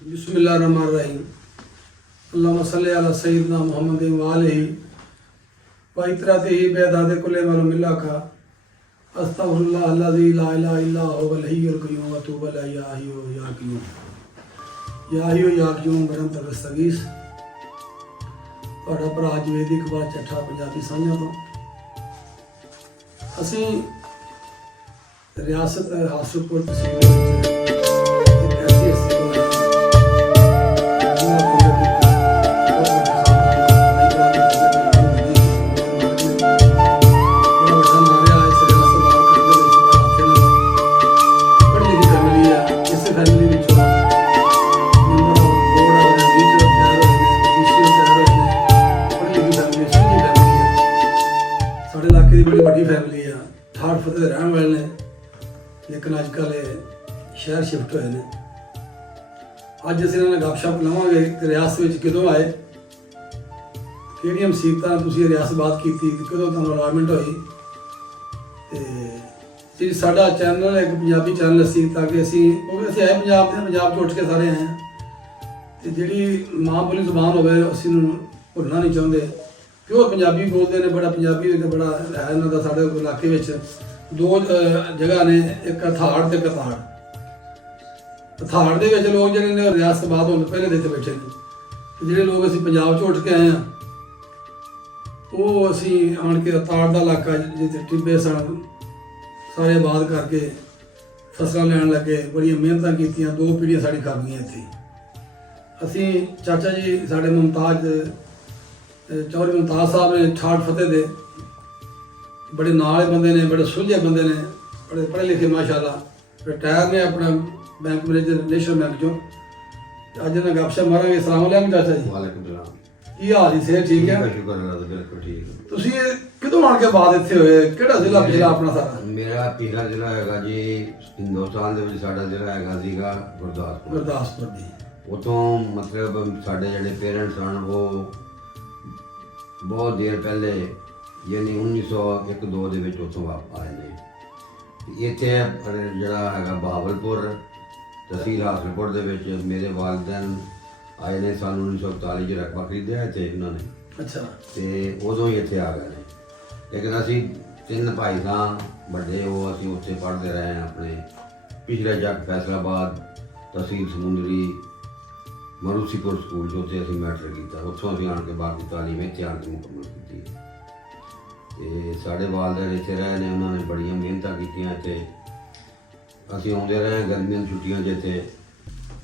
बिस्मिल्लाहिर्रहमानिर्रहीम। अल्लाहुम्मा सल्लि अला सय्यिदिना मुहम्मदिन व आलिहि व इतरतिहि बेदादे कुल्ले मिल्ला का अस्तगफिरुल्लाह अल्लज़ी ला इलाहा इल्ला हुवल हय्युल क़य्यूम व अतूबु इलैहि या हय्यु या क़य्यूम या हय्यु या क़य्यूम बरहमतिक अस्तगीस। ਤੁਹਾਡਾ ਭਰਾ ਜਵੇਦੀ ਅਖਬਾਰ ਚੱਠਾ ਪੰਜਾਬੀ ਸਾਂਝਾਂ ਤੋਂ ਅਸੀਂ ਰਿਆਸਤ ਹਾਸਰਪੁਰ ਤਹਿਸੀਲ ਵਿੱਚ ਇੱਕ ਐਸੀ ਹਸਤੀ ਕੋਲ फतेह रहने वाले ने, लेकिन अजकल शहर शिफ्ट होए ने। अज असीं इन्हां नाल गपशप लवांगे कि रियासत विच कदों आए, किहड़ियां मुसीबतां तुसीं रियासत बात कीती, कदों तुहानूं अलॉटमेंट होई। ते जी साडा चैनल एक पंजाबी चैनल असीं ताकि असीं आए पंजाब दे, पंजाब तो उठ के सारे आए हैं। ते जिहड़ी मां बोली जबान होवे असीं भुलना नहीं चाहुंदे। प्योर पंजाबी बोलते हैं, बड़ा पंजाबी बड़ा है इन्हां दा साडे इलाके विच। दो जगह ने, एक हथाड़ ते कताड़। हथाड़ दे विच लोग जिहड़े ने रियासत बाद होने पहले दे बैठे ने, ते जिहड़े लोग असीं पंजाब चों उठ के आए हैं वो असीं आण के हथाड़ दा इलाका जिथे टिब्बे सन सारे आबाद करके फसलां लैण लगे, बड़ियां मेहनतां कीतियां, 2 पीढ़ियां साडी खा गईयां इत्थे। असीं चाचा जी साडे मुमताज चौधरी मुमताज साहब ने ठाठ फतेह दे बड़े नाले बंदे ने, बड़े सुलझे बंदे ने, बड़े पढ़े लिखे माशाअल्लाह। रिटायर ने अपना बैंक मैनेजर नेशनल बैंक चो। अज इन्हें गपशप मारांगे। अस्सलाम वालेकुम चाचा जी। वालेकुम सलाम। की हाल जी? सेहत ठीक है? शुक्र अल्लाह दा, बिल्कुल ठीक। तुसीं कितों आण के बाद इत्थे होए? किहड़ा जिला पिछला अपना सारा? मेरा पिछला जिला हैगा जी हिंदुस्तान दे विच साडा जिला हैगा सीगा गुरदासपुर। गुरदासपुर जी। उतों मतलब साडे जिहड़े पेरेंट्स सन वो बहुत देर पहले यानी 1901-2 ਦੇ ਵਿੱਚ ਉੱਥੋਂ ਆਏ ਨੇ। ਇੱਥੇ ਜਿਹੜਾ ਹੈਗਾ ਬਹਾਵਲਪੁਰ ਤਹਿਸੀਲ ਹਾਸਰਪੁਰ ਦੇ ਵਿੱਚ ਮੇਰੇ ਵਾਲਿदैन ਆਏ ਨੇ। ਸਾਲ 1941 'ਚ ਰਕਬਾ ਖਰੀਦਿਆ ਇੱਥੇ ਇਹਨਾਂ ਨੇ। ਅੱਛਾ। ਤੇ ਉਦੋਂ ਹੀ ਇੱਥੇ ਆ ਗਏ ਨੇ। ਲੇਕਿਨ ਅਸੀਂ 3 ਭਾਈ ਸਾਂ ਵੱਡੇ, ਉਹ ਅਸੀਂ ਉੱਥੇ ਪੜ੍ਹਦੇ ਰਹੇ ਹਾਂ ਆਪਣੇ ਪਿਛਲੇ ਜੱਗ ਫੈਸਲਾਬਾਦ ਤਹਿਸੀਲ ਸਮੁੰਦਰੀ ਮਰੂਸੀਪੁਰ ਸਕੂਲ 'ਚ। ਉੱਥੇ ਅਸੀਂ ਮੈਟ੍ਰਿਕ ਕੀਤਾ। ਉੱਥੋਂ ਅਸੀਂ ਆਣ ਕੇ ਬਾਕੀ ਤਾਲੀਮ ਇੱਥੇ ਆਣ ਕੇ ਮੁਕੰਮਲ ਕੀਤੀ। ਤੇ ਸਾਡੇ ਵਾਲਿदैन ਇੱਥੇ ਰਹੇ ਨੇ, ਉਹਨਾਂ ਨੇ ਬੜੀਆਂ ਮਿਹਨਤਾਂ ਕੀਤੀਆਂ ਇੱਥੇ। ਅਸੀਂ ਆਉਂਦੇ ਰਹੇ ਗਰਮੀਆਂ ਦੀਆਂ ਛੁੱਟੀਆਂ 'ਚ ਇੱਥੇ।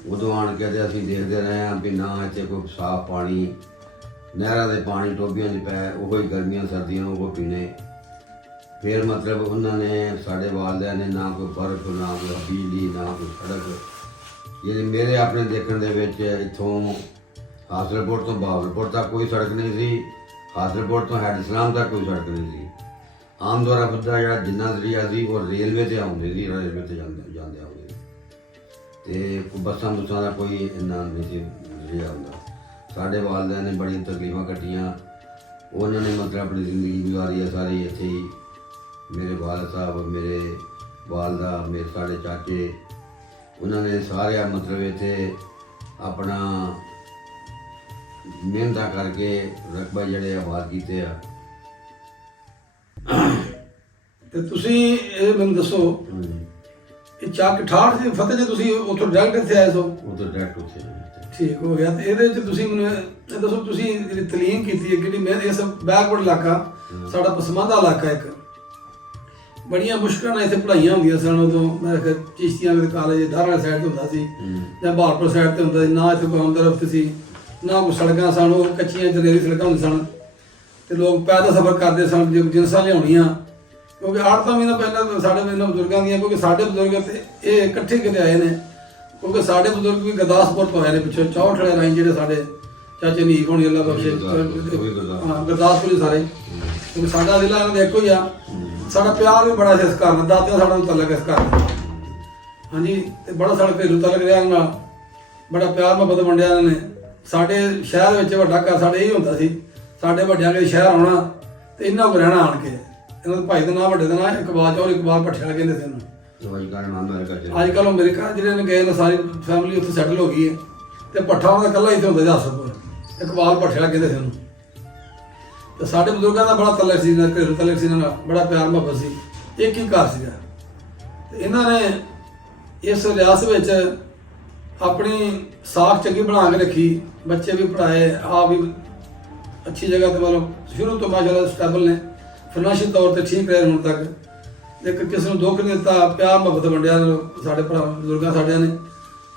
ਉਦੋਂ ਆਣ ਕੇ ਤੇ ਅਸੀਂ ਦੇਖਦੇ ਰਹੇ ਹਾਂ ਵੀ ਨਾ ਇੱਥੇ ਕੋਈ ਸਾਫ਼ ਪਾਣੀ, ਨਹਿਰਾਂ ਦੇ ਪਾਣੀ ਟੋਬਿਆਂ 'ਚ ਪੈ, ਉਹੋ ਹੀ ਗਰਮੀਆਂ ਸਰਦੀਆਂ ਉਹ ਪੀਣੇ। ਫਿਰ ਮਤਲਬ ਉਹਨਾਂ ਨੇ ਸਾਡੇ ਵਾਲਿदैन ਨੇ ਨਾ ਕੋਈ ਬਰਫ਼, ਨਾ ਕੋਈ ਬਿਜਲੀ, ਨਾ ਕੋਈ ਸੜਕ। ਜਿਹੜੇ ਮੇਰੇ ਆਪਣੇ ਦੇਖਣ ਦੇ ਵਿੱਚ ਇੱਥੋਂ ਹਾਸਰਪੁਰ ਤੋਂ ਬਹਾਵਲਪੁਰ ਤੱਕ ਕੋਈ ਸੜਕ ਨਹੀਂ ਸੀ। ਹਾਸਰਪੁਰ ਤੋਂ ਹੈਡ ਇਸਲਾਮ ਤੱਕ ਕੋਈ ਸੜਕ ਨਹੀਂ ਸੀ। ਆਮ ਦੌਰਾ ਬੱਦਾ ਜਿਹੜਾ ਜਿੰਨਾ ਜ਼ਰੀਆ ਸੀ ਉਹ ਰੇਲਵੇ 'ਤੇ ਆਉਂਦੇ ਸੀ, ਰੇਲਵੇ 'ਤੇ ਜਾਂਦੇ ਆਉਂਦੇ ਸੀ। ਅਤੇ ਬੱਸਾਂ ਬੁੱਸਾਂ ਦਾ ਕੋਈ ਇੰਨਾ ਨਹੀਂ ਸੀ ਜ਼ਰੀਆ ਹੁੰਦਾ। ਸਾਡੇ ਵਾਲਿदैन ਨੇ ਬੜੀਆਂ ਤਕਲੀਫਾਂ ਕੱਟੀਆਂ। ਉਹਨਾਂ ਨੇ ਮਤਲਬ ਆਪਣੀ ਜ਼ਿੰਦਗੀ ਗੁਜ਼ਾਰੀ ਹੈ ਸਾਰੀ ਇੱਥੇ ਹੀ। ਮੇਰੇ ਵਾਲਦ ਸਾਹਿਬ, ਮੇਰੇ ਵਾਲਦਾ, ਮੇਰੇ ਸਾਡੇ ਚਾਚੇ, ਉਹਨਾਂ ਨੇ ਸਾਰੇ ਮਤਲਬ ਇੱਥੇ ਆਪਣਾ ਮਿਹਨਤਾਂ ਕਰਕੇ ਰਕਬਾ ਜਿਹੜੇ ਆਬਾਦ ਕੀਤੇ ਆ। ਤੇ ਤੁਸੀਂ ਇਹ ਮੈਨੂੰ ਦੱਸੋ, ਇਹ ਚੱਕ ਠਾਠ ਸੀ ਫਤਿਹ ਜੀ, ਤੁਸੀਂ ਉੱਥੋਂ ਡਾਇਰੈਕਟ ਇੱਥੇ ਆਏ ਸੋ? ਉਧਰ ਡਾਇਰੈਕਟ ਉੱਥੇ ਠੀਕ ਹੋ ਗਿਆ। ਤੇ ਇਹਦੇ ਵਿੱਚ ਤੁਸੀਂ ਮੈਨੂੰ ਇਹ ਦੱਸੋ, ਤੁਸੀਂ ਜਿਹੜੀ ਤਲੀਮ ਕੀਤੀ ਹੈ, ਕਿਹੜੀ ਮੈਂ ਇਸ ਬੈਕਵਰਡ ਇਲਾਕਾ ਸਾਡਾ ਪਸਮਾਂਦਾ ਇਲਾਕਾ, ਇੱਕ ਬੜੀਆਂ ਮੁਸ਼ਕਲਾਂ ਨਾਲ ਇੱਥੇ ਪੜ੍ਹਾਈਆਂ ਹੁੰਦੀਆਂ ਸਨ। ਉਦੋਂ ਮੈਂ ਚਿਸ਼ਤੀਆਂ ਦੇ ਕਾਲਜ ਦਾਰਾ ਸਾਈਡ 'ਤੇ ਹੁੰਦਾ ਸੀ ਜਾਂ ਬਹਾਲਪੁਰ ਸਾਈਡ 'ਤੇ ਹੁੰਦਾ ਸੀ। ਨਾ ਇੱਥੇ ਕੋਈ ਆਮਦਰਫਤ ਸੀ, ਨਾ ਕੋਈ ਸੜਕਾਂ ਸਨ, ਉਹ ਕੱਚੀਆਂ ਜਰੇਰੀ ਸੜਕਾਂ ਹੁੰਦੀਆਂ ਸਨ। ਤੇ ਲੋਕ ਪੈਦਲ ਸਫ਼ਰ ਕਰਦੇ ਸਨ ਜਿਨਸਾਂ ਲਿਆਉਣੀਆਂ, ਕਿਉਂਕਿ 8 ਮਹੀਨਾ ਪਹਿਲਾਂ ਸਾਡੇ ਇਹਨਾਂ ਬਜ਼ੁਰਗਾਂ ਦੀਆਂ, ਕਿਉਂਕਿ ਸਾਡੇ ਬਜ਼ੁਰਗ ਤੇ ਇਹ ਇਕੱਠੇ ਕਿਤੇ ਆਏ ਨੇ। ਕਿਉਂਕਿ ਸਾਡੇ ਬਜ਼ੁਰਗ ਵੀ ਗੁਰਦਾਸਪੁਰ ਤੋਂ ਆਏ ਨੇ ਪਿੱਛੋਂ 64 ਵਾਲੇ ਰਾਈ, ਜਿਹੜੇ ਸਾਡੇ ਚਾਚੇ ਨੀਕ ਹੋਣੀ ਅੱਲਾ ਬਖਸ਼ੇ, ਹਾਂ ਗੁਰਦਾਸਪੁਰ ਹੀ ਸਾਰੇ। ਕਿਉਂਕਿ ਸਾਡਾ ਜ਼ਿਲ੍ਹਾ ਇਹਨਾਂ ਦਾ ਇੱਕੋ ਹੀ ਆ। ਸਾਡਾ ਪਿਆਰ ਵੀ ਬੜਾ ਸੀ ਇਸ ਘਰ ਨਾਲ, ਦਾਤਿਆਂ ਸਾਡਾ ਨੂੰ ਤਲਕ ਇਸ ਘਰ ਨਾਲ। ਹਾਂਜੀ। ਤੇ ਬੜਾ ਸਾਡਾ ਘਰੇਲੂ ਤਲਕ ਰਿਹਾ ਇਹਨਾਂ ਨਾਲ, ਬੜਾ ਪਿਆਰ ਮੁਹੱਬਤ ਵੰਡਿਆ ਇਹਨਾਂ ਨੇ। ਸਾਡੇ ਸ਼ਹਿਰ ਵਿੱਚ ਵੱਡਾ ਘਰ ਸਾਡੇ ਇਹ ਹੁੰਦਾ ਸੀ, ਸਾਡੇ ਵੱਡਿਆਂ ਦੇ ਸ਼ਹਿਰ ਆਉਣਾ ਤੇ ਇਹਨਾਂ ਕੋਲ ਰਹਿਣਾ ਆਣ ਕੇ। ਇਹਨਾਂ ਦੇ ਭਾਈ ਦਾ ਨਾਂ ਵੱਡੇ ਦਾ ਨਾਂ ਇਕਬਾਲ ਚੌਧਰੀ, ਇਕਬਾਲ ਭੱਠੇ ਵਾਲੇ ਕਹਿੰਦੇ ਸੀ ਇਹਨੂੰ। ਅੱਜ ਕੱਲ੍ਹ ਅਮਰੀਕਾ ਜਿਹੜੇ ਨੇ ਗਏ ਨੇ ਸਾਰੀ ਫੈਮਿਲੀ ਉੱਥੇ ਸੈਟਲ ਹੋ ਗਈ ਹੈ। ਤੇ ਭੱਠਾ ਉਹਨਾਂ ਦਾ ਇਕੱਲਾ ਹੀ ਤੇ ਹੁੰਦਾ ਸੀ ਹਸਪੁਰ, ਇਕਬਾਲ ਭੱਠੇ ਵਾਲਾ ਕਹਿੰਦੇ ਸੀ ਉਹਨੂੰ। ਤੇ ਸਾਡੇ ਬਜ਼ੁਰਗਾਂ ਦਾ ਬੜਾ ਤਲਕ ਸੀ, ਘਰੇਲੂ ਤਲਕ ਸੀ, ਇਹਨਾਂ ਨਾਲ ਬੜਾ ਪਿਆਰ ਮੁਹੱਬਤ ਸੀ, ਇੱਕ ਹੀ ਘਰ ਸੀਗਾ। ਤੇ ਇਹਨਾਂ ਨੇ ਇਸ ਰਿਆਸਤ ਵਿੱਚ ਆਪਣੀ ਸਾਖ ਚੰਗੀ ਬਣਾ ਕੇ ਰੱਖੀ, ਬੱਚੇ ਵੀ ਪੜ੍ਹਾਏ, ਆਪ ਵੀ ਅੱਛੀ ਜਗ੍ਹਾ ਤੇ ਮਤਲਬ ਸ਼ੁਰੂ ਤੋਂ ਮਾਸ਼ਾਅੱਲਾ ਸਟੇਬਲ ਨੇ, ਫਾਈਨੈਂਸ਼ੀਅਲ ਤੌਰ ਤੇ ਠੀਕ ਰਹੇ ਹੁਣ ਤੱਕ। ਇੱਕ ਕਿਸੇ ਨੂੰ ਦੁੱਖ ਨਹੀਂ ਦਿੱਤਾ, ਪਿਆਰ ਮੁਹੱਬਤ ਵੰਡਿਆ ਸਾਡੇ ਭਰਾ ਬਜ਼ੁਰਗਾਂ ਸਾਡਿਆਂ ਨੇ।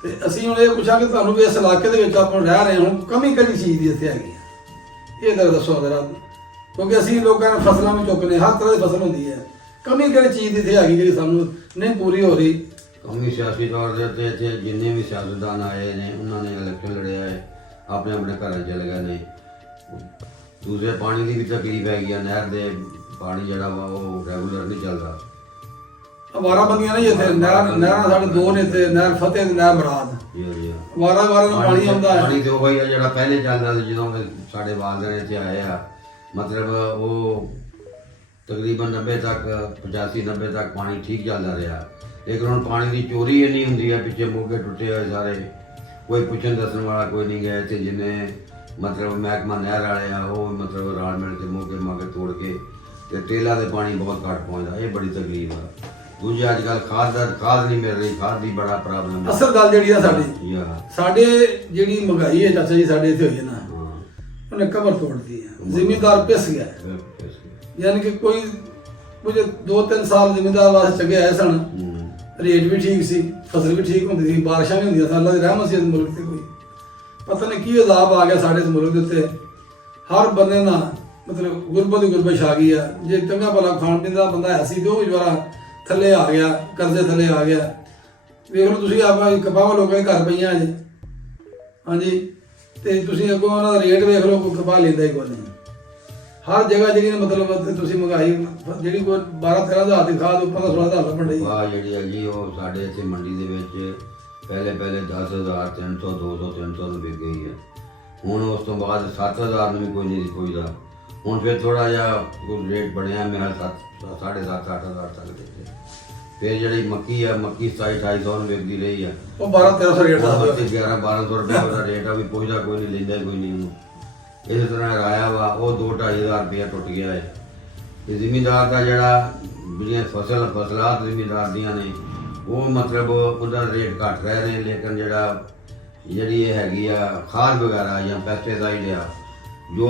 ਤੇ ਅਸੀਂ ਹੁਣ ਇਹ ਪੁੱਛਾਂਗੇ ਤੁਹਾਨੂੰ ਵੀ ਇਸ ਇਲਾਕੇ ਦੇ ਵਿੱਚ ਆਪਾਂ ਰਹਿ ਰਹੇ ਹਾਂ, ਹੁਣ ਕਮੀ ਕਿਹੜੀ ਚੀਜ਼ ਦੀ ਇੱਥੇ ਹੈਗੀ ਹੈ, ਇਹ ਤਾਂ ਦੱਸੋ ਜ਼ਰਾ। ਕਿਉਂਕਿ ਅਸੀਂ ਲੋਕਾਂ ਨੇ ਫਸਲਾਂ ਵੀ ਚੁੱਕਨੇ, ਹਰ ਤਰ੍ਹਾਂ ਦੀ ਫਸਲ ਹੁੰਦੀ ਹੈ, ਕਮੀ ਕਿਹੜੀ ਚੀਜ਼ ਦੀ ਇੱਥੇ ਹੈਗੀ ਜਿਹੜੀ ਸਾਨੂੰ ਨਹੀਂ ਪੂਰੀ ਹੋ ਰਹੀ? ਕੌਮੀ ਸਿਆਸੀ ਤੌਰ ਦੇ ਉੱਤੇ ਇੱਥੇ ਜਿੰਨੇ ਵੀ ਸਿਆਸਤਦਾਨ ਆਏ ਨੇ ਉਹਨਾਂ ਨੇ ਇਲੈਕਸ਼ਨ ਲੜਿਆ ਹੈ, ਆਪਣੇ ਆਪਣੇ ਘਰਾਂ 'ਚ ਚਲੇ ਗਏ ਨੇ। ਦੂਸਰੇ ਪਾਣੀ ਦੀ ਵੀ ਤਕਲੀਫ ਹੈਗੀ ਆ, ਨਹਿਰ ਦੇ ਪਾਣੀ ਜਿਹੜਾ ਵਾ ਉਹ ਰੈਗੂਲਰ ਨਹੀਂ ਚੱਲਦਾ। ਅਵਾਰਾ ਬੰਦੀਆਂ ਨਹੀਂ ਇੱਥੇ, ਨਹਿਰਾਂ ਸਾਡੇ ਦੋ ਨੇ ਇੱਥੇ, ਨਹਿਰ ਫਤਿਹ ਤੇ ਨਹਿਰ ਮੁਰਾਦ। ਵਾਰਾ ਨੂੰ ਪਾਣੀ ਆਉਂਦਾ ਹੈ। ਪਾਣੀ ਤੇ ਉਹ ਹੀ ਆ ਜਿਹੜਾ ਪਹਿਲੇ ਚੱਲਦਾ ਸੀ ਜਦੋਂ ਸਾਡੇ ਵਾਲਦੇਨ ਇੱਥੇ ਆਏ ਆ, ਮਤਲਬ ਉਹ ਤਕਰੀਬਨ 90 ਤੱਕ 85-90 ਤੱਕ ਪਾਣੀ ਠੀਕ ਚੱਲਦਾ ਰਿਹਾ। ਲੇਕਿਨ ਹੁਣ ਪਾਣੀ ਦੀ ਚੋਰੀ ਇੰਨੀ ਹੁੰਦੀ ਹੈ, ਪਿੱਛੇ ਮੋਗੇ ਟੁੱਟੇ ਹੋਏ ਸਾਰੇ, ਕੋਈ ਪੁੱਛਣ ਦੱਸਣ ਵਾਲਾ ਕੋਈ ਨਹੀਂ ਗਿਆ ਇੱਥੇ। ਜਿੰਨੇ ਮਤਲਬ ਮਹਿਕਮਾ ਨਹਿਰ ਵਾਲੇ ਆ ਉਹ ਮਤਲਬ ਰਾਲ ਮਿਲ ਕੇ ਮੋਗੇ ਮਾਗੇ ਤੋੜ ਕੇ ਤੇ ਟੇਲਾ ਦੇ ਪਾਣੀ ਬਹੁਤ ਘੱਟ ਪਹੁੰਚਦਾ, ਇਹ ਬੜੀ ਤਕਲੀਫ ਆ। ਦੂਜੇ ਅੱਜ ਕੱਲ੍ਹ ਖਾਦ ਨਹੀਂ ਮਿਲ ਰਹੀ, ਖਾਦ ਦੀ ਬੜਾ ਪ੍ਰੋਬਲਮ। ਅਸਲ ਗੱਲ ਜਿਹੜੀ ਆ ਸਾਡੇ ਜਿਹੜੀ ਮਹਿੰਗਾਈ ਹੈ ਚਾਚਾ ਜੀ ਸਾਡੇ ਇੱਥੇ ਹੋਈ ਹੈ ਨਾ, ਉਹਨੇ ਕਮਰ ਤੋੜਦੀ ਹੈ, ਜ਼ਿਮੀਂਦਾਰ ਪਿਸ ਗਿਆ। ਯਾਨੀ ਕਿ ਕੋਈ ਕੁਝ 2-3 ਸਾਲ ਜ਼ਿਮੀਂਦਾਰ ਵਾਸਤੇ ਚੰਗੇ ਆਏ ਸਨ, ਰੇਟ ਵੀ ਠੀਕ ਸੀ, ਫਸਲ ਵੀ ਠੀਕ ਹੁੰਦੀ ਸੀ, ਬਾਰਿਸ਼ਾਂ ਵੀ ਹੁੰਦੀਆਂ ਸਨ, ਅੱਲਾ ਦੀ ਰਹਿਮਤ ਸੀ ਇਸ ਮੁਲਕ ਤੇ। ਕੋਈ ਪਤਾ ਨਹੀਂ ਕੀ ਅਜ਼ਾਬ ਆ ਗਿਆ ਸਾਡੇ ਇਸ ਮੁਲਕ ਦੇ ਉੱਤੇ, ਹਰ ਬੰਦੇ ਨਾਲ ਮਤਲਬ ਗੁਰਬਤ ਹੀ ਗੁਰਬਤ ਛਾ ਗਈ ਆ। ਜੇ ਚੰਗਾ ਭਲਾ ਖਾਣ ਪੀਣ ਦਾ ਬੰਦਾ ਹੈ ਸੀ ਤੇ ਉਹ ਵੀ ਜਵਾਰਾ ਥੱਲੇ ਆ ਗਿਆ, ਕਰਜ਼ੇ ਥੱਲੇ ਆ ਗਿਆ। ਵੇਖ ਲਓ ਤੁਸੀਂ ਆਪਾਂ ਕਪਾਹ ਲੋਕਾਂ ਦੇ ਘਰ ਪਈਆਂ ਜੀ, ਹਾਂਜੀ, ਤੇ ਤੁਸੀਂ ਅੱਗੋਂ ਉਹਨਾਂ ਦਾ ਰੇਟ ਵੇਖ ਲਓ, ਕੋਈ ਕਪਾਹ ਲੈਂਦਾ ਹੀ ਕੋਈ ਨਹੀਂ। ਹਰ ਜਗ੍ਹਾ ਜਿਹੜੀ ਮਤਲਬ ਤੁਸੀਂ ਮਹਿੰਗਾਈ ਜਿਹੜੀ ਕੋਈ 12-13 ਹਜ਼ਾਰ ਦੀ ਖਾਦ 15-16 ਹਜ਼ਾਰ ਲੱਭਣ ਡਈ ਆ ਜਿਹੜੀ ਹੈਗੀ ਉਹ ਸਾਡੇ ਇੱਥੇ ਮੰਡੀ ਦੇ ਵਿੱਚ ਪਹਿਲੇ 10,000 300 200 300 ਨੂੰ ਵਿਕ ਗਈ ਹੈ। ਹੁਣ ਉਸ ਤੋਂ ਬਾਅਦ 7,000 ਨੂੰ ਵੀ ਕੋਈ ਨਹੀਂ ਪਹੁੰਚਦਾ। ਹੁਣ ਫਿਰ ਥੋੜਾ ਜਿਹਾ ਕੋਈ ਰੇਟ ਬਣਿਆ, ਮੇਰਾ 7,500-8,000 ਤੱਕ ਦੇ। ਫਿਰ ਜਿਹੜੀ ਮੱਕੀ ਆ, ਮੱਕੀ 27-2800 ਨੂੰ ਵਿਕਦੀ ਰਹੀ ਆ, ਉਹ 12-1300 ਰੇਟ ਦਾ 11-1200 ਰੁਪਏ ਦਾ ਰੇਟ ਆ, ਵੀ ਪੁੱਛਦਾ ਕੋਈ ਨਹੀਂ, ਲੈਂਦਾ ਕੋਈ ਨਹੀਂ ਉਹਨੂੰ। ਇਸੇ ਤਰ੍ਹਾਂ ਰਾਇਆ ਵਾ ਉਹ 2-2.5 ਰੁਪਇਆ ਟੁੱਟ ਗਿਆ ਹੈ। ਤੇ ਜ਼ਿਮੀਂਦਾਰ ਦਾ ਜਿਹੜਾ ਜਿਹੜੀਆਂ ਫਸਲਾਤ ਜ਼ਿਮੀਂਦਾਰ ਦੀਆਂ ਨੇ ਉਹ ਮਤਲਬ ਉਹਦਾ ਰੇਟ ਘੱਟ ਰਹੇ ਨੇ। ਲੇਕਿਨ ਜਿਹੜੀ ਇਹ ਹੈਗੀ ਆ ਖਾਦ ਵਗੈਰਾ ਜਾਂ ਪੈਸਟੀਸਾਈਡ ਆ, ਜੋ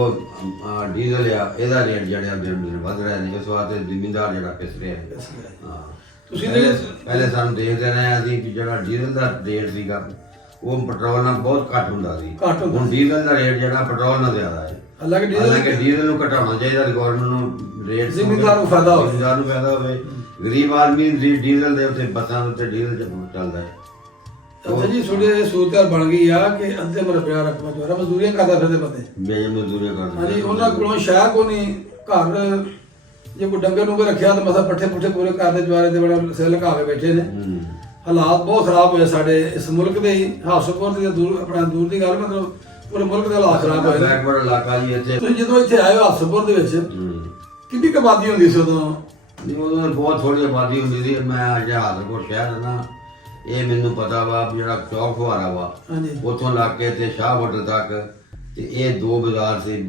ਡੀਜ਼ਲ ਆ, ਇਹਦਾ ਰੇਟ ਜਿਹੜਾ ਦਿਨ ਦਿਨ ਵੱਧ ਰਿਹਾ ਨੇ। ਇਸ ਵਾਸਤੇ ਜ਼ਿਮੀਂਦਾਰ ਜਿਹੜਾ ਪਿਸ ਰਿਹਾ ਹੈ। ਹਾਂ, ਤੁਸੀਂ ਪਹਿਲੇ ਸਾਨੂੰ ਦੇਖਦੇ ਰਹੇ ਅਸੀਂ ਕਿ ਜਿਹੜਾ ਡੀਜ਼ਲ ਦਾ ਰੇਟ ਸੀਗਾ ਉਹ ਪੈਟਰੋਲ ਨਾਲ ਬਹੁਤ ਘੱਟ ਹੁੰਦਾ ਸੀ। ਹੁਣ ਡੀਜ਼ਲ ਦਾ ਰੇਟ ਜਿਹੜਾ ਪੈਟਰੋਲ ਨਾਲ ਜ਼ਿਆਦਾ ਹੈ। ਹਾਲਾਂਕਿ ਡੀਜ਼ਲ ਨੂੰ ਘਟਾਉਣਾ ਚਾਹੀਦਾ, ਗਵਰਨਮੈਂਟ ਨੂੰ ਰੇਟ ਜ਼ਿਮੀਂਦਾਰ ਨੂੰ ਫਾਇਦਾ ਹੋਵੇ, ਜ਼ਿਮੀਂਦਾਰ ਨੂੰ ਫਾਇਦਾ ਹੋਵੇ। ਗਰੀਬ ਆਦਮੀ ਡੀਜ਼ਲ ਦੇ ਉੱਤੇ ਬੱਸਾਂ ਦੇ ਉੱਤੇ ਡੀਜ਼ਲ ਚੱਲਦਾ ਹੈ। ਅੱਛਾ ਜੀ, ਤੁਹਾਡੇ ਸਹੂਲਤ ਬਣ ਗਈ ਆ ਕਿ ਅੱਧੇ ਰੁਪਇਆ ਰਕਮਾਂ ਚੋਰਾ ਮਜ਼ਦੂਰੀਆਂ ਕਰਦਾ ਫਿਰਦੇ ਬੰਦੇ, ਮਜ਼ਦੂਰੀਆਂ ਕਰਦੇ। ਹਾਂਜੀ, ਉਹਨਾਂ ਕੋਲੋਂ ਸ਼ਹਿਰ ਕੋ ਨਹੀਂ, ਘਰ ਜੇ ਕੋਈ ਡੰਗਰ ਨੂੰ ਰੱਖਿਆ ਤਾਂ ਮਸਾ ਪੱਠੇ ਪੁੱਠੇ ਪੂਰੇ ਕਰਦੇ ਜਵਾਰੇ ਦੇ ਬੜਾ ਸਿਰ ਲਗਾ ਕੇ ਬੈਠੇ ਨੇ। ਹਾਲਾਤ ਬਹੁਤ ਖਰਾਬ ਹੋਏ ਸਾਡੇ ਇਸ ਮੁਲਕ ਦੇ ਹੀ, ਹਾਸੋਪੁਰ ਦੇ ਦੂਰ ਆਪਣਾ ਦੂਰ ਦੀ ਗੱਲ, ਮਤਲਬ ਪੂਰੇ ਮੁਲਕ ਦਾ ਹਾਲਾਤ ਖਰਾਬ ਹੋਏ। ਬੈਕਵਰਡ ਇਲਾਕਾ ਜੀ ਇੱਥੇ। ਤੁਸੀਂ ਜਦੋਂ ਇੱਥੇ ਆਏ ਹੋ ਹਾਸੋਪੁਰ ਦੇ ਵਿੱਚ, ਕਿੰਨੀ ਕੁ ਆਬਾਦੀ ਹੁੰਦੀ ਸੀ ਉਦੋਂ? ਨਹੀਂ, ਉਦੋਂ ਬਹੁਤ ਥੋੜੀ ਆਬਾਦੀ ਹੁੰਦੀ ਸੀ। ਮੈਂ ਅੱਜ ਹਾਸੋਪੁਰ ਸ਼ਹਿਰ ਹੈ ਨਾ, ਇਹ ਮੈਨੂੰ ਪਤਾ ਵਾ ਜਿਹੜਾ ਚੌਕ ਫੁਹਾਰਾ ਵਾ ਉੱਥੋਂ ਲੱਗ ਕੇ ਤੇ ਸ਼ਾਹ ਹੋਟਲ ਤੱਕ, ਤੇ ਇਹ 2 ਬਾਜ਼ਾਰ ਸੀ।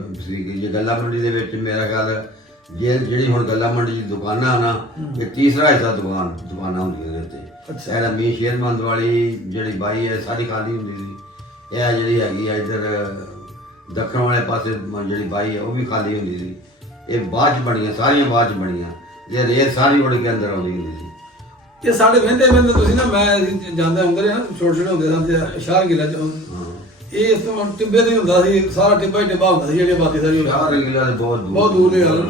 ਜੇ ਗੱਲਾ ਮੰਡੀ ਦੇ ਵਿੱਚ ਮੇਰਾ ਖਿਆਲ ਜਿਹੜੀ ਹੁਣ ਗੱਲਾ ਮੰਡੀ ਦੀ ਦੁਕਾਨਾਂ ਨਾ, ਇਹ ਤੀਸਰਾ ਹਿੱਸਾ ਦੁਕਾਨਾਂ ਹੁੰਦੀਆਂ ਇਹਦੇ ਉੱਤੇ। ਇਹਦਾ ਮੀਂਹ ਸ਼ੇਰਮੰਦ ਵਾਲੀ ਜਿਹੜੀ ਬਾਈ ਹੈ ਸਾਰੀ ਖਾਲੀ ਹੁੰਦੀ ਸੀ। ਇਹ ਜਿਹੜੀ ਹੈਗੀ ਆ ਇੱਧਰ ਦੱਖਣ ਵਾਲੇ ਪਾਸੇ ਜਿਹੜੀ ਬਾਈ ਹੈ ਉਹ ਵੀ ਖਾਲੀ ਹੁੰਦੀ ਸੀ। ਇਹ ਬਾਅਦ 'ਚ ਬਣੀਆਂ, ਸਾਰੀਆਂ ਬਾਅਦ 'ਚ ਬਣੀਆਂ। ਜੇ ਰੇਤ ਸਾਰੀ ਉੜ ਕੇ ਅੰਦਰ ਆਉਂਦੀ ਹੁੰਦੀ ਸੀ। ਇਹ ਸਾਡੇ ਵਹਿੰਦੇ ਤੁਸੀਂ ਨਾ, ਮੈਂ ਜਾਂਦੇ ਹੁੰਦੇ ਰਹੇ ਨਾ, ਛੋਟੇ ਹੁੰਦੇ ਸਨ ਤੇ ਸ਼ਾਹ ਗਿਲਾ ਚ ਇਹ ਇਸ ਤੋਂ ਟਿੱਬੇ ਤੇ ਹੁੰਦਾ ਸੀ, ਸਾਰਾ ਟਿੱਬਾ ਹੀ ਟਿੱਬਾ ਹੁੰਦਾ ਸੀ। ਜਿਹੜੀ ਆਬਾਦੀ ਸਾਰੀ ਸ਼ਾਹ ਗਿਲਾ ਬਹੁਤ ਦੂਰ ਦੀ ਗੱਲ।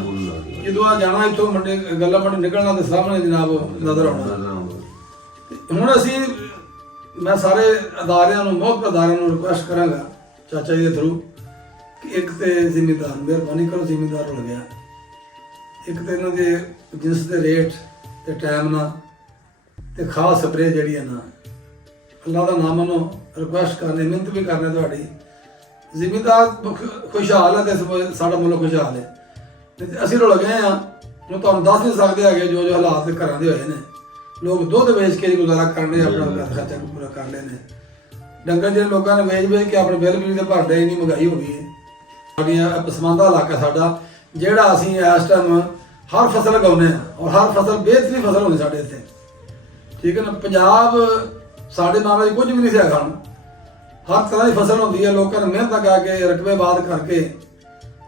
ਜਦੋਂ ਆ ਜਾਣਾ ਇੱਥੋਂ ਮੰਡੇ ਗੱਲਾਂ ਮੰਡੀ ਨਿਕਲਣਾ ਤੇ ਸਾਹਮਣੇ ਜਨਾਬ ਨਜ਼ਰ ਆਉਣਾ। ਹੁਣ ਅਸੀਂ ਮੈਂ ਸਾਰੇ ਅਦਾਰਿਆਂ ਨੂੰ, ਮੁੱਖ ਅਦਾਰਿਆਂ ਨੂੰ ਰਿਕੁਐਸਟ ਕਰਾਂਗਾ ਚਾਚਾ ਜੀ ਦੇ ਥਰੂ ਕਿ ਇੱਕ ਤੇ ਜ਼ਿਮੀਂਦਾਰ ਮਿਹਰਬਾਨੀ ਕਰੋ, ਜ਼ਿਮੀਂਦਾਰ ਹੋ ਗਿਆ, ਇੱਕ ਤੇ ਇਹਨਾਂ ਦੇ ਜਿੰਸ ਦੇ ਰੇਟ ਤੇ ਟਾਈਮ ਨਾਲ ਤੇ ਖਾਸ ਸਪਰੇ ਜਿਹੜੀ ਹੈ ਨਾ, ਅੱਲਾ ਦਾ ਨਾਮ ਨੂੰ ਰਿਕੁਐਸਟ ਕਰਨੀ, ਮਿਹਨਤ ਵੀ ਕਰਨੀ ਤੁਹਾਡੀ। ਜ਼ਿਮੀਂਦਾਰ ਖੁਸ਼ਹਾਲ ਹੈ ਤੇ ਸਾਡਾ ਮੁਲਕ ਖੁਸ਼ਹਾਲ ਹੈ। ਅਸੀਂ ਰੁਲ ਗਏ ਹਾਂ, ਹੁਣ ਤੁਹਾਨੂੰ ਦੱਸ ਨਹੀਂ ਸਕਦੇ ਹੈਗੇ ਜੋ ਹਾਲਾਤ ਘਰਾਂ ਦੇ ਹੋਏ ਨੇ। ਲੋਕ ਦੁੱਧ ਵੇਚ ਕੇ ਗੁਜ਼ਾਰਾ ਕਰਨ ਦੇ, ਆਪਣਾ ਖਰਚਾ ਪੂਰਾ ਕਰ ਲਏ ਨੇ। ਡੰਗਰ ਜਿਹੜੇ ਲੋਕਾਂ ਨੇ ਵੇਚ ਕੇ ਆਪਣੇ ਬਿੱਲ ਵੀ ਤੇ ਭਰਦੇ ਹੀ ਨਹੀਂ, ਮਹਿੰਗਾਈ ਹੋ ਗਈ ਹੈ। ਸਾਡੀਆਂ ਪਸਮਾਨਦਾ ਇਲਾਕਾ ਸਾਡਾ, ਜਿਹੜਾ ਅਸੀਂ ਇਸ ਟਾਈਮ ਹਰ ਫਸਲ ਉਗਾਉਂਦੇ ਹਾਂ ਔਰ ਹਰ ਫਸਲ ਬਿਹਤਰੀਨ ਫਸਲ ਹੁੰਦੀ ਸਾਡੇ ਇੱਥੇ, ਠੀਕ ਹੈ ਨਾ। ਪੰਜਾਬ ਸਾਡੇ ਮਾਮਲੇ 'ਚ ਕੁਝ ਵੀ ਨਹੀਂ ਸੀ ਹੈਗਾ, ਹੁਣ ਹਰ ਤਰ੍ਹਾਂ ਦੀ ਫਸਲ ਹੁੰਦੀ ਹੈ। ਲੋਕਾਂ ਨੇ ਮਿਹਨਤ ਕਰਕੇ ਰਕਬੇਬਾਦ ਕਰਕੇ,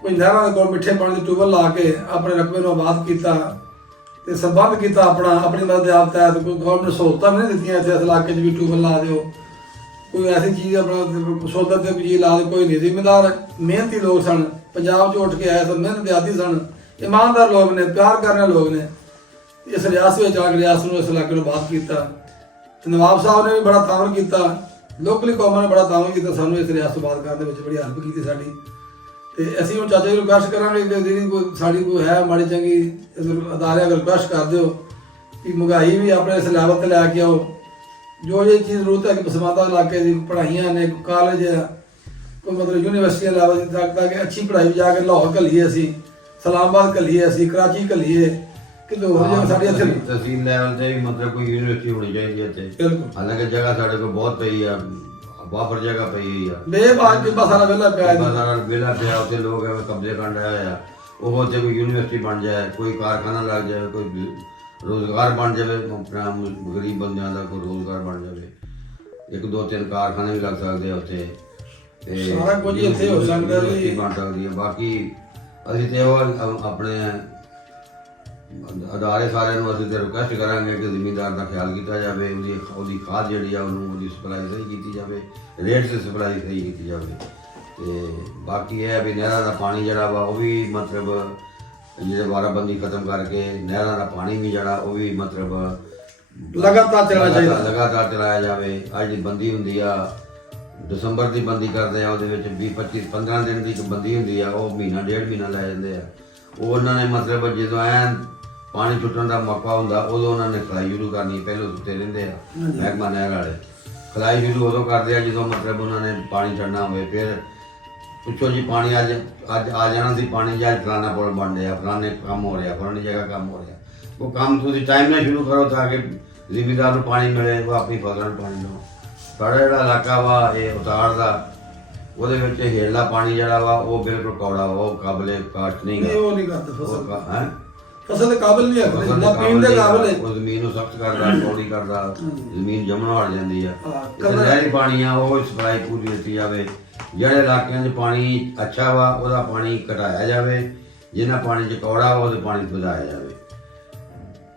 ਕੋਈ ਨਹਿਰਾਂ ਦੇ ਕੋਲ ਮਿੱਠੇ ਪਾਣੀ ਦੇ ਟਿਊਬਲ ਲਾ ਕੇ ਆਪਣੇ ਰਕਬੇ ਨੂੰ ਆਬਾਦ ਕੀਤਾ ਤੇ ਸੰਬੰਧ ਕੀਤਾ ਆਪਣੀ ਮਦਦ ਆਪ ਤਹਿਤ। ਕੋਈ ਗੌਰਮੈਂਟ ਸਹੂਲਤਾਂ ਵੀ ਨਹੀਂ ਦਿੱਤੀਆਂ ਇੱਥੇ ਇਸ ਇਲਾਕੇ 'ਚ ਵੀ ਟਿਊਬਲ ਲਾ ਦਿਓ, ਕੋਈ ਐਸੀ ਚੀਜ਼ ਆਪਣਾ ਸੋਧਰ ਤੇ ਚੀਜ਼ ਲਾ ਦੇ, ਕੋਈ ਨਹੀਂ। ਜ਼ਿਮੀਂਦਾਰ ਮਿਹਨਤੀ ਲੋਕ ਸਨ, ਪੰਜਾਬ 'ਚ ਉੱਠ ਕੇ ਆਏ ਸਨ, ਮਿਹਨਤ ਦੇ ਆਦੀ ਸਨ, ਇਮਾਨਦਾਰ ਲੋਕ ਨੇ, ਪਿਆਰ ਕਰਨ ਵਾਲੇ ਲੋਕ ਨੇ। ਇਸ ਰਿਆਸਤ ਵਿੱਚ ਆ ਕੇ ਰਿਆਸਤ ਨੂੰ, ਇਸ ਇਲਾਕੇ ਨੂੰ ਆਬਾਦ ਕੀਤਾ। ਨਵਾਬ ਸਾਹਿਬ ਨੇ ਵੀ ਬੜਾ ਤਾਮਨ ਕੀਤਾ, ਲੋਕਲੀ ਕੌਮਾਂ ਨੇ ਬੜਾ ਤਾਮਨ ਕੀਤਾ, ਸਾਨੂੰ ਇਸ ਰਿਆਸਤ ਆਬਾਦ ਕਰਨ ਦੇ ਵਿੱਚ ਬੜੀ ਹੈਲਪ ਕੀਤੀ ਸਾਡੀ। ਤੇ ਅਸੀਂ ਹੁਣ ਚਾਚਾ ਜੀ ਨੂੰ ਰਿਕੁਐਸਟ ਕਰਾਂਗੇ ਕਿ ਜਿਹੜੀ ਕੋਈ ਸਾਡੀ ਕੋਈ ਹੈ ਮਾੜੀ ਚੰਗੀ ਅਦਾਰਿਆਂ ਨੂੰ ਰਿਕੁਐਸਟ ਕਰ ਦਿਓ ਕਿ ਮਹਿੰਗਾਈ ਵੀ ਆਪਣੇ ਇਸ ਲੈਵਲ ਤੇ ਲੈ ਕੇ ਆਓ। ਜੋ ਇਹ ਚੀਜ਼ ਜ਼ਰੂਰਤ ਹੈ ਕਿ ਪਸਮਾਨਦਾ ਇਲਾਕੇ ਦੀ ਪੜ੍ਹਾਈਆਂ ਨੇ, ਕਾਲਜ ਆ, ਕੋਈ ਮਤਲਬ ਯੂਨੀਵਰਸਿਟੀਆਂ ਲੈਵਲ ਤੱਕ ਕਿ ਅੱਛੀ ਪੜ੍ਹਾਈ ਜਾ ਕੇ ਲਾਹੌਰ ਘੱਲੀਏ, ਅਸੀਂ ਇਸਲਾਮਾਬਾਦ ਘੱਲੀਏ, ਅਸੀਂ ਕਰਾਚੀ ਘੱਲੀਏ, ਕਿ ਹੋਰ ਜਗ੍ਹਾ ਸਾਡੇ ਇੱਥੇ ਤਹਿਸੀਲ ਲੈਵਲ ਤੇ ਵੀ ਮਤਲਬ ਕੋਈ ਯੂਨੀਵਰਸਿਟੀ ਹੋਣੀ ਚਾਹੀਦੀ ਹੈ ਇੱਥੇ। ਬਿਲਕੁਲ, ਹਾਲਾਂਕਿ ਜਗ੍ਹਾ ਸਾਡੇ ਕੋਲ ਬਹੁਤ ਪਈ ਆ, ਬਾਫਰ ਜਗ੍ਹਾ ਪਈ ਹੋਈ ਆ, ਬੇਬਾਕ ਟਿੱਬਾ ਸਾਰਾ ਵਿਹਲਾ ਪਿਆ ਹੈ, ਸਾਰਾ ਵਿਹਲਾ ਪਿਆ, ਉੱਥੇ ਲੋਕ ਐਵੇਂ ਕਬਜ਼ੇ ਕਰਨ ਆਏ ਆ। ਉਹ ਉੱਥੇ ਕੋਈ ਯੂਨੀਵਰਸਿਟੀ ਬਣ ਜਾਏ, ਕੋਈ ਕਾਰਖਾਨਾ ਲੱਗ ਜਾਵੇ, ਕੋਈ ਰੋਜ਼ਗਾਰ ਬਣ ਜਾਵੇ, ਆਪਣਾ ਗਰੀਬ ਬੰਦਿਆਂ ਦਾ ਕੋਈ ਰੋਜ਼ਗਾਰ ਬਣ ਜਾਵੇ। 1 2 3 ਕਾਰਖਾਨੇ ਵੀ ਲੱਗ ਸਕਦੇ ਆ ਉੱਥੇ, ਤੇ ਸਾਰਾ ਕੁਝ ਇੱਥੇ ਹੋ ਸਕਦਾ ਜੀ, ਬਣ ਸਕਦੀ ਹੈ। ਬਾਕੀ ਅਸੀਂ ਤੇ ਉਹ ਆਪਣੇ ਅਦਾਰੇ ਸਾਰਿਆਂ ਨੂੰ ਅਸੀਂ ਤੇ ਰਿਕੁਐਸਟ ਕਰਾਂਗੇ ਕਿ ਜ਼ਿਮੀਂਦਾਰ ਦਾ ਖਿਆਲ ਕੀਤਾ ਜਾਵੇ, ਉਹਦੀ ਖਾਦ ਜਿਹੜੀ ਆ ਉਹਦੀ ਸਪਲਾਈ ਸਹੀ ਕੀਤੀ ਜਾਵੇ, ਰੇਟ ਤੇ ਸਪਲਾਈ ਸਹੀ ਕੀਤੀ ਜਾਵੇ। ਤੇ ਬਾਕੀ ਇਹ ਵੀ ਨਹਿਰਾਂ ਦਾ ਪਾਣੀ ਜਿਹੜਾ ਵਾ ਉਹ ਵੀ ਮਤਲਬ ਜਿਹੜੇ ਵਾਰਾਬੰਦੀ ਖਤਮ ਕਰਕੇ ਨਹਿਰਾਂ ਦਾ ਪਾਣੀ ਵੀ ਜਿਹੜਾ ਉਹ ਵੀ ਮਤਲਬ ਲਗਾਤਾਰ ਚਲਾਇਆ ਜਾਵੇ। ਅੱਜ ਦੀ ਬੰਦੀ ਹੁੰਦੀ ਆ, ਦਸੰਬਰ ਦੀ ਬੰਦੀ ਕਰਦੇ ਆ, ਉਹਦੇ ਵਿੱਚ 20 25 15 ਦਿਨ ਦੀ ਇੱਕ ਬੰਦੀ ਹੁੰਦੀ ਆ, ਉਹ ਮਹੀਨਾ 1.5 ਮਹੀਨਾ ਲੈ ਜਾਂਦੇ ਆ। ਉਹ ਉਹਨਾਂ ਨੇ ਮਤਲਬ ਜਦੋਂ ਐਨ ਪਾਣੀ ਛੁੱਟਣ ਦਾ ਮੌਕਾ ਹੁੰਦਾ ਉਦੋਂ ਉਹਨਾਂ ਨੇ ਖਲਾਈ ਸ਼ੁਰੂ ਕਰਨੀ। ਪਹਿਲੋਂ ਸੁੱਤੇ ਰਹਿੰਦੇ ਆ ਮਹਿਕਮਾ ਨਹਿਰ ਵਾਲੇ, ਖਲਾਈ ਸ਼ੁਰੂ ਉਦੋਂ ਕਰਦੇ ਆ ਜਦੋਂ ਮਤਲਬ ਉਹਨਾਂ ਨੇ ਪਾਣੀ ਛੱਡਣਾ ਹੋਵੇ। ਫਿਰ ਪੁੱਛੋ ਜੀ ਪਾਣੀ ਅੱਜ ਆ ਜਾਣਾ ਸੀ, ਪਾਣੀ ਜਾਂ ਫਲਾਣਾ ਪੁਲ ਬਣ ਰਿਹਾ, ਫਲਾਣੇ ਕੰਮ ਹੋ ਰਿਹਾ, ਫਲਾਣੀ ਜਗ੍ਹਾ ਕੰਮ ਹੋ ਰਿਹਾ। ਉਹ ਕੰਮ ਤੁਸੀਂ ਟਾਈਮ ਨਾਲ ਸ਼ੁਰੂ ਕਰੋ ਤਾਂ ਕਿ ਜ਼ਿਮੀਂਦਾਰ ਨੂੰ ਪਾਣੀ ਮਿਲੇ, ਉਹ ਆਪਣੀ ਫਸਲ ਨੂੰ ਪਾਣੀ ਲਓ। ਸਾਡਾ ਜਿਹੜਾ ਇਲਾਕਾ ਵਾ ਇਹ ਉਤਾਰ ਦਾ, ਉਹਦੇ ਵਿੱਚ ਹੇਠਲਾ ਪਾਣੀ ਜਿਹੜਾ ਵਾ ਉਹ ਬਿਲਕੁਲ ਕੌੜਾ ਵਾ, ਉਹ ਕਾਬਲੇ ਕਾਸ਼ਤ ਨਹੀਂ ਗਾ। ਉਹ ਨਹੀਂ ਕਰਦਾ ਫਸਲ, ਹੈ ਫਸਲ ਦੇ ਕਾਬਲ ਨਹੀਂ ਹੈ, ਨਾ ਪੀਣ ਦੇ ਕਾਬਲ ਹੈ। ਉਹ ਜ਼ਮੀਨ ਨੂੰ ਸਖਤ ਕਰਦਾ, ਕੌੜੀ ਕਰਦਾ, ਜ਼ਮੀਨ ਜੰਮਣ ਹਟ ਜਾਂਦੀ ਆ। ਕਲਰ ਨਹਿਰੀ ਪਾਣੀ ਆ ਉਹ ਸਪਲਾਈ ਪੂਰੀ ਦਿੱਤੀ ਜਾਵੇ। ਜਿਹੜੇ ਇਲਾਕਿਆਂ 'ਚ ਪਾਣੀ ਅੱਛਾ ਵਾ ਉਹਦਾ ਪਾਣੀ ਘਟਾਇਆ ਜਾਵੇ, ਜਿਹਨਾਂ ਪਾਣੀ 'ਚ ਕੌੜਾ ਵਾ ਉਹਦੇ ਪਾਣੀ ਵਧਾਇਆ ਜਾਵੇ।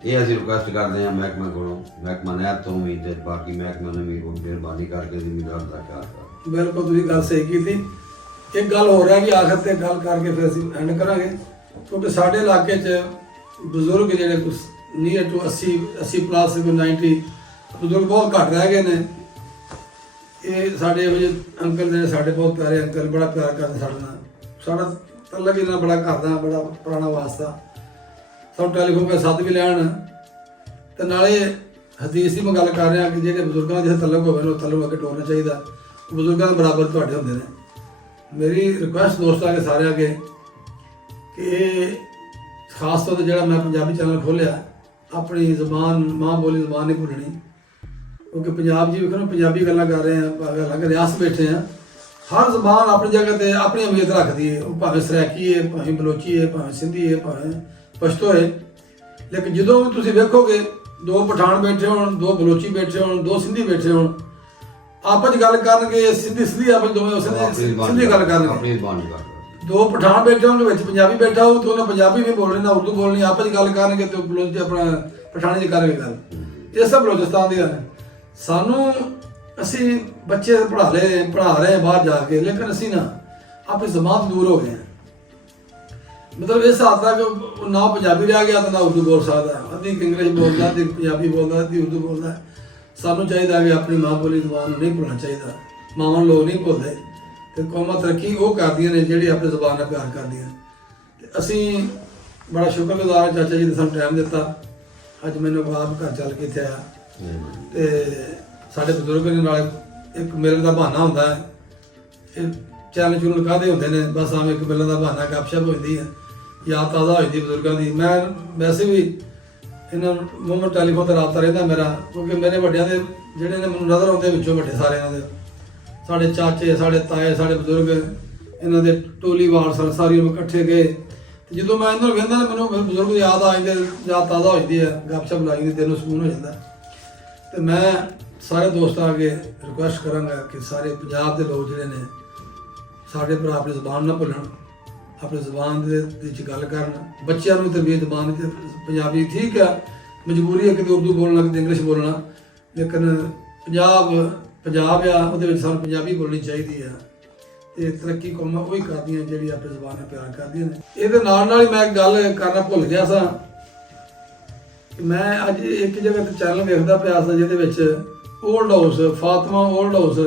ਇਹ ਅਸੀਂ ਰਿਕੁਐਸਟ ਕਰਦੇ ਹਾਂ ਮਹਿਕਮੇ ਕੋਲੋਂ, ਮਹਿਕਮਾ ਨਹਿਰ ਤੋਂ ਵੀ, ਤੇ ਬਾਕੀ ਮਹਿਕਮੇ ਨੂੰ ਵੀ ਮਿਹਰਬਾਨੀ ਕਰਕੇ ਜ਼ਿਮੀਂਦਾਰ ਦਾ ਖਿਆਲ ਕਰੋ। ਬਿਲਕੁਲ ਤੁਸੀਂ ਗੱਲ ਸਹੀ ਕੀਤੀ। ਇੱਕ ਗੱਲ ਹੋ ਰਿਹਾ ਕਿ ਆਖਰ ਤੇ ਗੱਲ ਕਰਕੇ ਫਿਰ ਅਸੀਂ ਐਂਡ ਕਰਾਂਗੇ, ਕਿਉਂਕਿ ਸਾਡੇ ਇਲਾਕੇ 'ਚ ਬਜ਼ੁਰਗ ਜਿਹੜੇ ਕੁਝ ਨੀਅਰ ਟੂ 80 ਪਲੱਸ 90 ਬਜ਼ੁਰਗ ਬਹੁਤ ਘੱਟ ਰਹਿ ਗਏ ਨੇ। ਇਹ ਸਾਡੇ ਇਹੋ ਜਿਹੇ ਅੰਕਲ ਜਿਹੜੇ ਸਾਡੇ ਬਹੁਤ ਪਿਆਰੇ ਅੰਕਲ, ਬੜਾ ਪਿਆਰ ਕਰਦੇ ਸਾਡੇ ਨਾਲ, ਸਾਡਾ ਤਲਕ ਇਹਨਾਂ ਨਾਲ ਬੜਾ ਕਰਦਾ, ਬੜਾ ਪੁਰਾਣਾ ਵਾਸਤਾ। ਸਾਨੂੰ ਟੈਲੀਫੋਨ 'ਤੇ ਸੱਦ ਵੀ ਲੈਣ, ਤੇ ਨਾਲੇ ਹਦੀਸ ਦੀ ਮੈਂ ਗੱਲ ਕਰ ਰਿਹਾ ਕਿ ਜਿਹੜੇ ਬਜ਼ੁਰਗਾਂ ਦੇ ਤਲਕ ਹੋਵੇ ਉਹ ਤਲਕ ਅੱਗੇ ਟੋਰਨਾ ਚਾਹੀਦਾ, ਬਜ਼ੁਰਗਾਂ ਦੇ ਬਰਾਬਰ ਤੁਹਾਡੇ ਹੁੰਦੇ ਨੇ। ਮੇਰੀ ਰਿਕੁਐਸਟ ਦੋਸਤਾਂ ਕੇ ਸਾਰਿਆਂ ਅੱਗੇ ਕਿ ਇਹ ਖਾਸ ਤੌਰ 'ਤੇ ਜਿਹੜਾ ਮੈਂ ਪੰਜਾਬੀ ਚੈਨਲ ਖੋਲ੍ਹਿਆ, ਆਪਣੀ ਜ਼ਬਾਨ ਮਾਂ ਬੋਲੀ ਜ਼ਬਾਨ ਨਹੀਂ ਭੁੱਲਣੀ, ਕਿਉਂਕਿ ਪੰਜਾਬ ਜੀ ਵੇਖੋ ਨਾ ਪੰਜਾਬੀ ਗੱਲਾਂ ਕਰ ਰਹੇ ਹਾਂ, ਭਾਵੇਂ ਅਲੱਗ ਰਿਆਸਤ ਬੈਠੇ ਹਾਂ, ਹਰ ਜ਼ਬਾਨ ਆਪਣੀ ਜਗ੍ਹਾ 'ਤੇ ਆਪਣੀ ਅਹਿਮੀਅਤ ਰੱਖਦੀ ਹੈ। ਉਹ ਭਾਵੇਂ ਸਰਾਇਕੀ ਹੈ, ਭਾਵੇਂ ਬਲੋਚੀ ਹੈ, ਭਾਵੇਂ ਸਿੰਧੀ ਹੈ, ਭਾਵੇਂ ਪਸ਼ਤੋ ਹੈ। ਲੇਕਿਨ ਜਦੋਂ ਵੀ ਤੁਸੀਂ ਵੇਖੋਗੇ 2 ਪਠਾਨ ਬੈਠੇ ਹੋਣ, 2 ਬਲੋਚੀ ਬੈਠੇ ਹੋਣ, 2 ਸਿੰਧੀ ਬੈਠੇ ਹੋਣ, ਆਪਸ 'ਚ ਗੱਲ ਕਰਨਗੇ, ਸਿੰਧੀ ਆਪਸ ਦੋਵੇਂ ਸਿੰਧੀ ਗੱਲ ਕਰਨਗੇ। 2 ਪਠਾਨ ਬੈਠੇ ਹੋਣ, ਵਿੱਚ ਪੰਜਾਬੀ ਬੈਠਾ ਹੋਊ ਤਾਂ ਉਹਨੇ ਪੰਜਾਬੀ ਨਹੀਂ ਬੋਲਣੀ, ਨਾ ਉਰਦੂ ਬੋਲਣੀ, ਆਪਸ 'ਚ ਗੱਲ ਕਰਨਗੇ ਤੇ ਬਲੋਚ ਆਪਣਾ ਪਠਾਨੀ 'ਚ ਕਰਨਗੇ ਗੱਲ। ਇਹ ਸਭ ਬਲੋਚਿਸਤਾਨ ਦੀ ਗੱਲ ਹੈ। ਸਾਨੂੰ ਅਸੀਂ ਬੱਚੇ ਪੜ੍ਹਾ ਰਹੇ ਬਾਹਰ ਜਾ ਕੇ, ਲੇਕਿਨ ਅਸੀਂ ਨਾ ਆਪਣੀ ਜ਼ਬਾਨ ਤੋਂ ਦੂਰ ਹੋ ਗਏ ਹਾਂ। ਮਤਲਬ ਇਸ ਹਿਸਾਬ ਦਾ ਕਿ ਨਾ ਪੰਜਾਬੀ ਰਹਿ ਗਿਆ ਤਾਂ ਨਾ ਉਰਦੂ ਬੋਲ ਸਕਦਾ, ਅੱਧੀ ਇੰਗਲਿਸ਼ ਬੋਲਦਾ, ਅੱਧੀ ਪੰਜਾਬੀ ਬੋਲਦਾ, ਅੱਧੀ ਉਰਦੂ ਬੋਲਦਾ। ਸਾਨੂੰ ਚਾਹੀਦਾ ਕਿ ਆਪਣੀ ਮਾਂ ਬੋਲੀ ਜ਼ਬਾਨ ਨੂੰ ਨਹੀਂ ਭੁੱਲਣਾ ਚਾਹੀਦਾ। ਮਾਵਾਂ ਲੋਕ ਨਹੀਂ ਭੁੱਲਦੇ, ਤੇ ਕੌਮਾਂ ਤਰੱਕੀ ਉਹ ਕਰਦੀਆਂ ਨੇ ਜਿਹੜੀ ਆਪਣੀ ਜ਼ਬਾਨ ਨਾਲ ਪਿਆਰ ਕਰਦੀਆਂ। ਤੇ ਅਸੀਂ ਬੜਾ ਸ਼ੁਕਰਗੁਜ਼ਾਰ ਚਾਚਾ ਜੀ ਨੇ ਸਾਨੂੰ ਟਾਈਮ ਦਿੱਤਾ। ਅੱਜ ਮੈਨੂੰ ਆਪ ਘਰ ਚੱਲ ਕੇ ਇੱਥੇ ਆਇਆ, ਤੇ ਸਾਡੇ ਬਜ਼ੁਰਗ ਦੇ ਨਾਲ ਇੱਕ ਮਿਲਣ ਦਾ ਬਹਾਨਾ ਹੁੰਦਾ ਹੈ। ਇਹ ਚੈਨਲ ਚੂਨਲ ਕਾਹਦੇ ਹੁੰਦੇ ਨੇ, ਬਸ ਆਵੇਂ ਇੱਕ ਮਿਲਣ ਦਾ ਬਹਾਨਾ, ਗੱਪਸ਼ਪ ਹੋ ਜਾਂਦੀ ਹੈ, ਯਾਦ ਤਾਜ਼ਾ ਹੋ ਜਾਂਦੀ ਬਜ਼ੁਰਗਾਂ ਦੀ। ਮੈਂ ਵੈਸੇ ਵੀ ਇਹਨਾਂ ਨੂੰ ਟੈਲੀਫੋਨ 'ਤੇ ਰਾਬਤਾ ਰਹਿੰਦਾ ਮੇਰਾ, ਕਿਉਂਕਿ ਮੇਰੇ ਵੱਡਿਆਂ ਦੇ ਜਿਹੜੇ ਨੇ ਮੈਨੂੰ ਨਜ਼ਰ ਆਉਂਦੇ ਵਿੱਚੋਂ ਵੱਡੇ ਸਾਰੇ ਇਹਨਾਂ ਦੇ, ਸਾਡੇ ਚਾਚੇ, ਸਾਡੇ ਤਾਏ, ਸਾਡੇ ਬਜ਼ੁਰਗ, ਇਹਨਾਂ ਦੇ ਟੋਲੀ ਵਾਰ ਸਨ, ਸਾਰੀ ਉਮਰ ਇਕੱਠੇ ਗਏ। ਤੇ ਜਦੋਂ ਮੈਂ ਇਹਨਾਂ ਨੂੰ ਵੇਖਦਾ ਮੈਨੂੰ ਫਿਰ ਬਜ਼ੁਰਗ ਦੀ ਯਾਦ ਆ ਜਾਂਦੀ, ਯਾਦ ਤਾਜ਼ਾ ਹੋ ਜਾਂਦੀ ਹੈ, ਗੱਪਸ਼ਪ ਲੱਗ ਜਾਂਦੀ, ਦਿਲ ਨੂੰ ਸਕੂਨ ਹੋ ਜਾਂਦਾ। ਤੇ ਮੈਂ ਸਾਰੇ ਦੋਸਤਾਂ ਅੱਗੇ ਰਿਕੁਐਸਟ ਕਰਾਂਗਾ ਕਿ ਸਾਰੇ ਪੰਜਾਬ ਦੇ ਲੋਕ ਜਿਹੜੇ ਨੇ ਸਾਡੇ ਭਰਾ ਆਪਣੀ ਜ਼ੁਬਾਨ ਨਾ ਭੁੱਲਣ, ਆਪਣੀ ਜ਼ੁਬਾਨ ਦੇ ਵਿੱਚ ਗੱਲ ਕਰਨ, ਬੱਚਿਆਂ ਨੂੰ ਤਰਬੀਅਤ ਜ਼ੁਬਾਨ ਦੀ ਪੰਜਾਬੀ। ਠੀਕ ਆ, ਮਜਬੂਰੀ ਹੈ ਕਿਤੇ ਉਰਦੂ ਬੋਲਣਾ, ਕਿਤੇ ਇੰਗਲਿਸ਼ ਬੋਲਣਾ, ਲੇਕਿਨ ਪੰਜਾਬ ਆ, ਉਹਦੇ ਵਿੱਚ ਸਾਨੂੰ ਪੰਜਾਬੀ ਬੋਲਣੀ ਚਾਹੀਦੀ ਆ। ਤੇ ਤਰੱਕੀ ਕੌਮਾਂ ਉਹੀ ਕਰਦੀਆਂ ਜਿਹੜੀ ਆਪਣੀ ਜ਼ੁਬਾਨ ਨਾਲ ਪਿਆਰ ਕਰਦੀਆਂ ਨੇ। ਇਹਦੇ ਨਾਲ ਹੀ ਮੈਂ ਇੱਕ ਗੱਲ ਕਰਨਾ ਭੁੱਲ ਗਿਆ ਸਾਂ ਕਿ ਮੈਂ ਅੱਜ ਇੱਕ ਜਗ੍ਹਾ ਤੇ ਚੈਨਲ ਵੇਖਦਾ ਪਿਆ ਸਾਂ ਜਿਹਦੇ ਵਿੱਚ old house, Fatima old house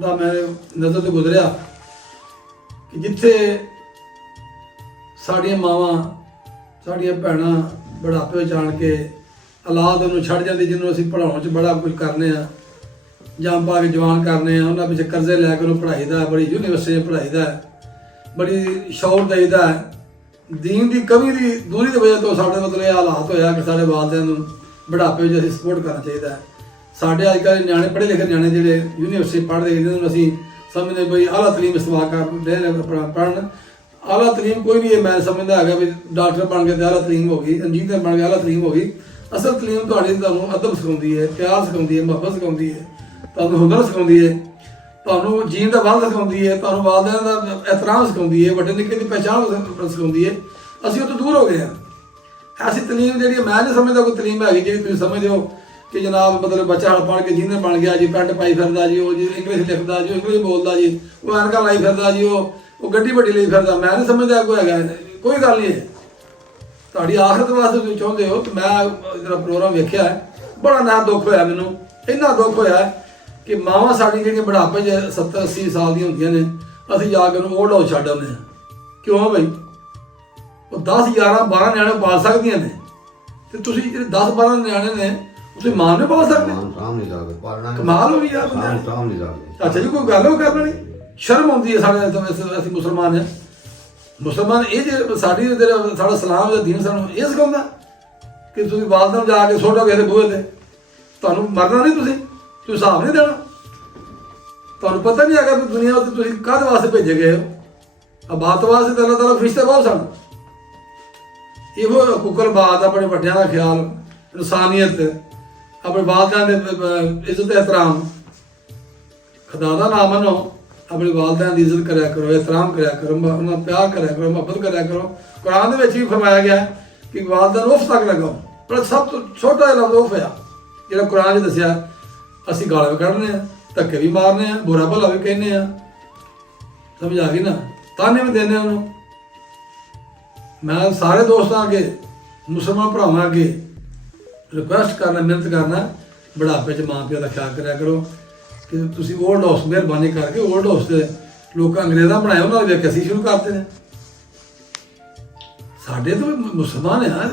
ਦਾ ਮੈਂ ਨਜ਼ਰ ਤੋਂ ਗੁਜ਼ਰਿਆ ਕਿ ਜਿੱਥੇ ਸਾਡੀਆਂ ਮਾਵਾਂ, ਸਾਡੀਆਂ ਭੈਣਾਂ ਬੁਢਾਪੇ ਵਿੱਚ ਆਣ ਕੇ ਔਲਾਦ ਨੂੰ ਛੱਡ ਜਾਂਦੀ, ਜਿਹਨੂੰ ਅਸੀਂ ਪੜ੍ਹਾਉਣ 'ਚ ਬੜਾ ਕੁਝ ਕਰਨੇ ਆ, ਜਾਂ ਪਾ ਕੇ ਜਵਾਨ ਕਰਨੇ ਆ, ਉਹਨਾਂ ਪਿੱਛੇ ਕਰਜ਼ੇ ਲੈ ਕੇ ਉਹਨੂੰ ਪੜ੍ਹਾਈਦਾ, ਬੜੀ ਯੂਨੀਵਰਸਿਟੀ ਪੜ੍ਹਾਈਦਾ, ਬੜੀ ਸ਼ੌਰ ਦੇਈਦਾ। ਦੀਨ ਦੀ ਕਮੀ ਦੀ ਦੂਰੀ ਦੀ ਵਜ੍ਹਾ ਤੋਂ ਸਾਡੇ ਮਤਲਬ ਇਹ ਹਾਲਾਤ ਹੋਇਆ ਕਿ ਸਾਡੇ ਵਾਲਿਆਂ ਨੂੰ ਬੁਢਾਪੇ ਵਿੱਚ ਅਸੀਂ ਸਪੋਰਟ ਕਰਨਾ ਚਾਹੀਦਾ। ਸਾਡੇ ਅੱਜ ਕੱਲ੍ਹ ਨਿਆਣੇ, ਪੜ੍ਹੇ ਲਿਖੇ ਨਿਆਣੇ ਜਿਹੜੇ ਯੂਨੀਵਰਸਿਟੀ ਪੜ੍ਹਦੇ, ਜਿਹਨਾਂ ਨੂੰ ਅਸੀਂ ਸਮਝਦੇ ਬਈ ਆਲਾ ਤਲੀਮ ਇਸਤੇਮਾਲ ਕਰਦੇ ਨੇ ਪੜ੍ਹਨ। ਆਲਾ ਤਲੀਮ ਕੋਈ ਵੀ ਇਹ ਮੈਂ ਸਮਝਦਾ ਹੈਗਾ ਵੀ ਡਾਕਟਰ ਬਣ ਕੇ ਤੇ ਆਲਾ ਤਲੀਮ ਹੋ ਗਈ, ਇੰਜੀਨੀਅਰ ਬਣ ਕੇ ਆਲਾ ਤਲੀਮ ਹੋ ਗਈ। ਅਸਲ ਤਲੀਮ ਤੁਹਾਨੂੰ ਅਦਬ ਸਿਖਾਉਂਦੀ ਹੈ, ਪਿਆਰ ਸਿਖਾਉਂਦੀ ਹੈ, ਮੁਹੱਬਤ ਸਿਖਾਉਂਦੀ ਹੈ, ਤੁਹਾਨੂੰ ਹੁਨਰ ਸਿਖਾਉਂਦੀ ਹੈ, ਤੁਹਾਨੂੰ ਜੀਣ ਦਾ ਵੱਲ ਸਿਖਾਉਂਦੀ ਹੈ, ਤੁਹਾਨੂੰ ਵਾਲਿਆਂ ਦਾ ਇਹਤਰਾਮ ਸਿਖਾਉਂਦੀ ਹੈ, ਵੱਡੇ ਨਿੱਕੇ ਦੀ ਪਹਿਚਾਣ ਸਿਖਾਉਂਦੀ ਹੈ। ਅਸੀਂ ਉਹ ਤੋਂ ਦੂਰ ਹੋ ਗਏ ਹਾਂ। ਐਸੀ ਤਲੀਮ ਜਿਹੜੀ ਮੈਂ ਨਹੀਂ ਸਮਝਦਾ ਕੋਈ ਤਲੀਮ ਹੈਗੀ ਜਿਹੜੀ ਤੁਸੀਂ ਸਮਝਦੇ ਹੋ ਕਿ ਜਨਾਬ ਮਤਲਬ ਬੱਚਾ ਹਲ ਪੜ੍ਹ ਕੇ ਇੰਜੀਨੀਅਰ ਬਣ ਗਿਆ ਜੀ, ਪੈਂਟ ਪਾਈ ਫਿਰਦਾ ਜੀ, ਉਹ ਜੀ ਇੰਗਲਿਸ਼ ਲਿਖਦਾ ਜੀ, ਇੰਗਲਿਸ਼ ਬੋਲਦਾ ਜੀ, ਉਹ ਐਨਕਾਂ ਲਾਈ ਫਿਰਦਾ ਜੀ, ਉਹ ਗੱਡੀ ਵੱਡੀ ਲਈ ਫਿਰਦਾ। ਮੈਂ ਨਹੀਂ ਸਮਝਦਾ ਕੋਈ ਹੈਗਾ, ਕੋਈ ਗੱਲ ਨਹੀਂ ਹੈ। ਤੁਹਾਡੀ ਆਖਰਤ ਵਾਸਤੇ ਤੁਸੀਂ ਚਾਹੁੰਦੇ ਹੋ। ਤੇ ਮੈਂ ਜਿਹੜਾ ਪ੍ਰੋਗਰਾਮ ਵੇਖਿਆ ਬੜਾ ਨਾ ਦੁੱਖ ਹੋਇਆ, ਮੈਨੂੰ ਇੰਨਾ ਦੁੱਖ ਹੋਇਆ ਕਿ ਮਾਵਾਂ ਸਾਡੀਆਂ ਜਿਹੜੀਆਂ ਬੁਢਾਪੇ 'ਚ 70-80 ਸਾਲ ਦੀਆਂ ਹੁੰਦੀਆਂ ਨੇ, ਅਸੀਂ ਜਾ ਕੇ ਉਹਨੂੰ ਓਲਡ ਹਾਊਸ ਛੱਡ ਆਉਂਦੇ ਹਾਂ। ਕਿਉਂ ਬਈ? ਉਹ 10-11-12 ਨਿਆਣੇ ਪਾਲ ਸਕਦੀਆਂ ਨੇ, ਤੇ ਤੁਸੀਂ ਜਿਹੜੇ 10-12 ਨਿਆਣੇ ਨੇ ਤੁਸੀਂ ਮਾਂ ਨੂੰ ਪਾਲ ਸਕਦੇ? ਕਮਾਲ ਹੋ ਗਈ ਯਾਰ। ਅੱਛਾ ਜੀ, ਕੋਈ ਗੱਲ ਉਹ ਕਰ ਲੈਣੀ, ਸ਼ਰਮ ਆਉਂਦੀ ਹੈ ਸਾਡੇ। ਅਸੀਂ ਮੁਸਲਮਾਨ ਹਾਂ, ਮੁਸਲਮਾਨ ਇਹ ਜੇ ਸਾਡਾ ਇਸਲਾਮ ਦਾ ਦੀਨ ਸਾਨੂੰ ਇਹ ਸਿਖਾਉਂਦਾ ਕਿ ਤੁਸੀਂ ਵਾਲਦਾਂ ਨੂੰ ਜਾ ਕੇ ਸੁੱਟੋਗੇ ਇਹਦੇ ਬੂਹੇ ਤੇ, ਤੁਹਾਨੂੰ ਮਰਨਾ ਨਹੀਂ, ਤੁਸੀਂ ਹਿਸਾਬ ਨਹੀਂ ਦੇਣਾ। ਤੁਹਾਨੂੰ ਪਤਾ ਨਹੀਂ ਹੈਗਾ ਕਿ ਦੁਨੀਆ ਉੱਤੇ ਤੁਸੀਂ ਕਾਹਦੇ ਵਾਸਤੇ ਭੇਜੇ ਗਏ ਹੋ। ਆਬਾਦ ਵਾਸਤੇ ਤਾਂ ਅੱਲਾਹ ਤਾਲਾ ਫਰਿਸ਼ਤੇ ਬਹੁਤ ਸਨ। ਇਹੋ ਹਕੂਕਲ ਬਾਤ, ਆਪਣੇ ਵੱਡਿਆਂ ਦਾ ਖਿਆਲ, ਇਨਸਾਨੀਅਤ, ਆਪਣੇ ਵਾਲਿਦਾਂ ਦੇ ਇੱਜ਼ਤ ਇਹਤਰਾਮ, ਖੁਦਾ ਦਾ ਨਾਮ ਮੰਨੋ, ਆਪਣੇ ਵਾਲਿਦਾਂ ਦੀ ਇੱਜ਼ਤ ਕਰਿਆ ਕਰੋ, ਇਹਤਰਾਮ ਕਰਿਆ ਕਰੋ, ਉਹਨਾਂ ਨਾਲ ਪਿਆਰ ਕਰਿਆ ਕਰੋ, ਮੁਹੱਬਤ ਕਰਿਆ ਕਰੋ। ਕੁਰਾਨ ਦੇ ਵਿੱਚ ਵੀ ਫਰਮਾਇਆ ਗਿਆ ਕਿ ਵਾਲਿਦਾਂ ਨੂੰ ਉਫ ਤੱਕ ਲਗਾਓ, ਪਰ ਸਭ ਤੋਂ ਛੋਟਾ ਜਿਹਾ ਲਫ਼ਜ਼ ਉਫ ਆ ਜਿਹੜਾ ਕੁਰਾਨ 'ਚ ਦੱਸਿਆ। ਅਸੀਂ ਗਾਲਾਂ ਵੀ ਕੱਢਦੇ ਹਾਂ, ਧੱਕੇ ਵੀ ਮਾਰਨੇ ਆ, ਬੁਰਾ ਭਲਾ ਵੀ ਕਹਿੰਦੇ ਆ, ਸਮਝ ਆ ਗਈ ਨਾ, ਤਾਨੇ ਵੀ ਦਿੰਦੇ ਉਹਨੂੰ। ਮੈਂ ਸਾਰੇ ਦੋਸਤਾਂ ਅੱਗੇ, ਮੁਸਲਮਾਨ ਭਰਾਵਾਂ ਅੱਗੇ ਰਿਕੁਐਸਟ ਕਰਨਾ, ਮਿਹਨਤ ਕਰਨਾ, ਬੁਢਾਪੇ 'ਚ ਮਾਂ ਪਿਓ ਦਾ ਖਿਆਲ ਕਰਿਆ ਕਰੋ। ਕਿ ਤੁਸੀਂ ਓਲਡ ਹਾਊਸ, ਮਿਹਰਬਾਨੀ ਕਰਕੇ ਓਲਡ ਹਾਊਸ ਦੇ ਲੋਕਾਂ ਅੰਗਰੇਜ਼ਾਂ ਬਣਾਏ, ਉਹਨਾਂ ਦੇ ਵੇਖ ਕੇ ਅਸੀਂ ਸ਼ੁਰੂ ਕਰਦੇ ਨੇ। ਸਾਡੇ ਤੋਂ ਮੁਸਲਮਾਨ ਆ,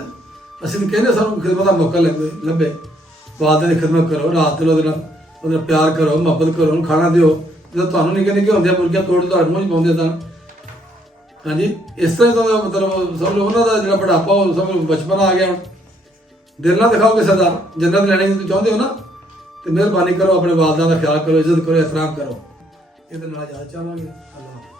ਅਸੀਂ ਤਾਂ ਕਹਿੰਦੇ ਸਾਨੂੰ ਖਿਦਮਤ ਦਾ ਮੌਕਾ ਲੱਭੇ। ਵਾਲਿਆਂ ਦੀ ਖਿਦਮਤ ਕਰੋ, ਰਾਤ ਨੂੰ ਉਹਦੇ ਨਾਲ ਪਿਆਰ ਕਰੋ, ਮੁਹੱਬਤ ਕਰੋ, ਉਹਨੂੰ ਖਾਣਾ ਦਿਓ। ਜਦੋਂ ਤੁਹਾਨੂੰ ਨਿੱਕੇ ਨਿੱਕੇ ਹੁੰਦੇ ਆ ਮੁਰਗੀਆਂ ਤੋੜ ਤੁਹਾਡੇ ਮੂੰਹ 'ਚ ਪਾਉਂਦੇ ਸਨ। ਹਾਂਜੀ, ਇਸ ਤਰ੍ਹਾਂ ਦਾ ਮਤਲਬ ਸਭ ਲੋਕ ਉਹਨਾਂ ਦਾ ਜਿਹੜਾ ਬੁਢਾਪਾ ਉਹ ਸਭ ਬਚਪਨ ਆ ਗਿਆ। ਹੁਣ ਦਿਲ ਨਾਲ ਦਿਖਾਓ ਕਿਸੇ ਦਾ, ਜੰਨਤ ਲੈਣੀ ਤੁਸੀਂ ਚਾਹੁੰਦੇ ਹੋ ਨਾ, ਤੇ ਮਿਹਰਬਾਨੀ ਕਰੋ, ਆਪਣੇ ਵਾਲਿਆਂ ਦਾ ਖਿਆਲ ਕਰੋ, ਇੱਜ਼ਤ ਕਰੋ, ਇਹਤਰਾਮ ਕਰੋ। ਇਹਦੇ ਨਾਲ ਇਜਾਜ਼ਤ ਚਾਹਾਂਗੇ। ਅੱਲਾਹ।